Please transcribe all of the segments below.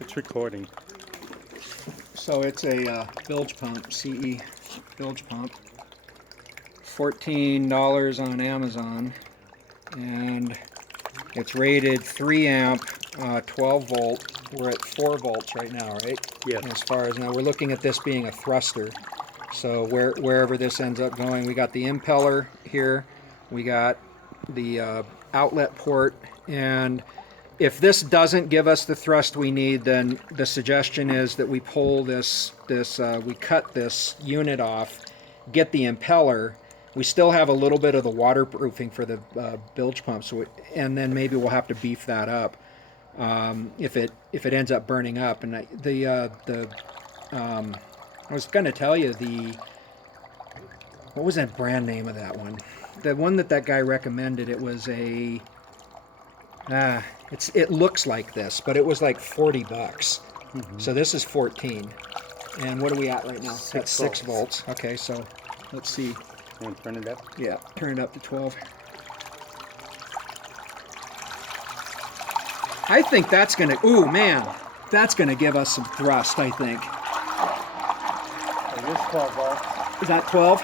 It's recording. So it's a bilge pump, CE bilge pump. $14 on Amazon, and it's rated 3 amp, 12 volt. We're at 4 volts right now, right? Yeah. As far as now, we're looking at this being a thruster. So wherever this ends up going, we got the impeller here, we got the outlet port, and if this doesn't give us the thrust we need, then the suggestion is that we pull we cut this unit off, get the impeller. We still have a little bit of the waterproofing for the bilge pump, and then maybe we'll have to beef that up if it ends up burning up. And I was going to tell you what was that brand name of that one? The one that guy recommended. It was a it looks like this, but it was like 40 bucks. Mm-hmm. So this is 14. And what are we at right now? 6 That's 6 volts. Okay, so let's see. You want to turn it up? Yeah, turn it up to 12. I think that's gonna, ooh man, that's gonna give us some thrust, I think. It is 12 volts. Is that 12?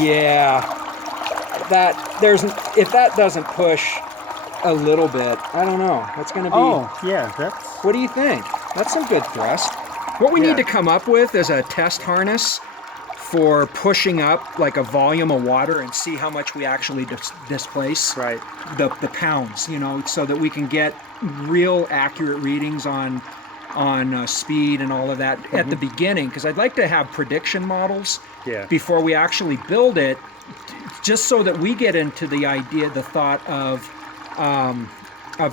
Yeah. If that doesn't push a little bit, I don't know. That's gonna be. Oh, yeah, that's. What do you think? That's some good thrust. What we need to come up with is a test harness for pushing up like a volume of water and see how much we actually displace. Right. The pounds, so that we can get real accurate readings on speed and all of that at the beginning, because I'd like to have prediction models before we actually build it, just so that we get into the thought of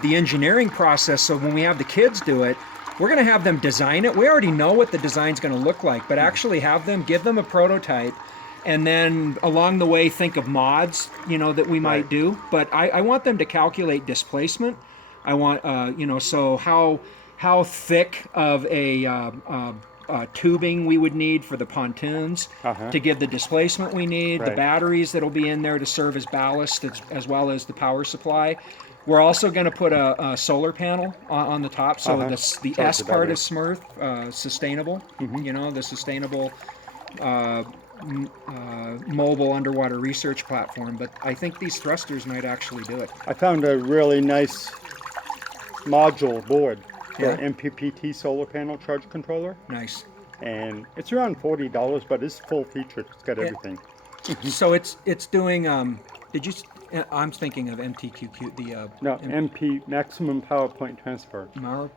the engineering process. So when we have the kids do it, we're going to have them design it. We already know what the design's going to look like, but actually give them a prototype, and then along the way think of mods, that we might do. But I want them to calculate displacement. I want, so how thick of a tubing we would need for the pontoons to give the displacement we need, the batteries that'll be in there to serve as ballast, as well as the power supply. We're also going to put a solar panel on the top, so the S part of Smurf, sustainable, the sustainable mobile underwater research platform. But I think these thrusters might actually do it. I found a really nice module board for MPPT solar panel charge controller. Nice. And it's around $40, but it's full featured. It's got everything. So it's doing. I'm thinking of MTQQ. MP, maximum power point transfer.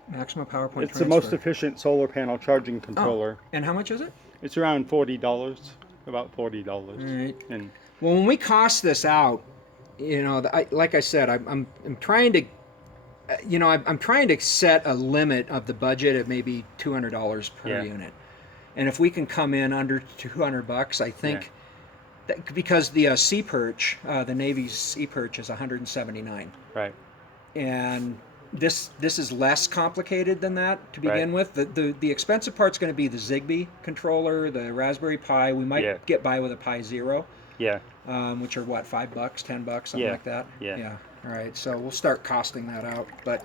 Maximum power point transfer. It's the most efficient solar panel charging controller. Oh, and how much is it? It's around $40, about $40. All right. And well, when we cost this out, like I said, I'm trying to. I'm trying to set a limit of the budget at maybe $200 per unit, and if we can come in under $200, I think, that, because the sea perch, the Navy's sea perch is $179, right, and this is less complicated than that to begin with. The expensive part's going to be the Zigbee controller, the Raspberry Pi. We might get by with a Pi Zero, which are what, $5, $10, something like that. Yeah. All right, so we'll start costing that out. But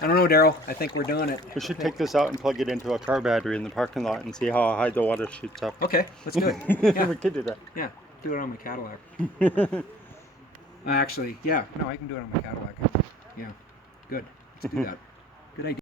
I don't know, Daryl. I think we're doing it. We should take this out and plug it into a car battery in the parking lot and see how high the water shoots up. Okay, let's do it. We could do that. Yeah, do it on my Cadillac. Actually, no, I can do it on my Cadillac. Yeah, good. Let's do that. Good idea.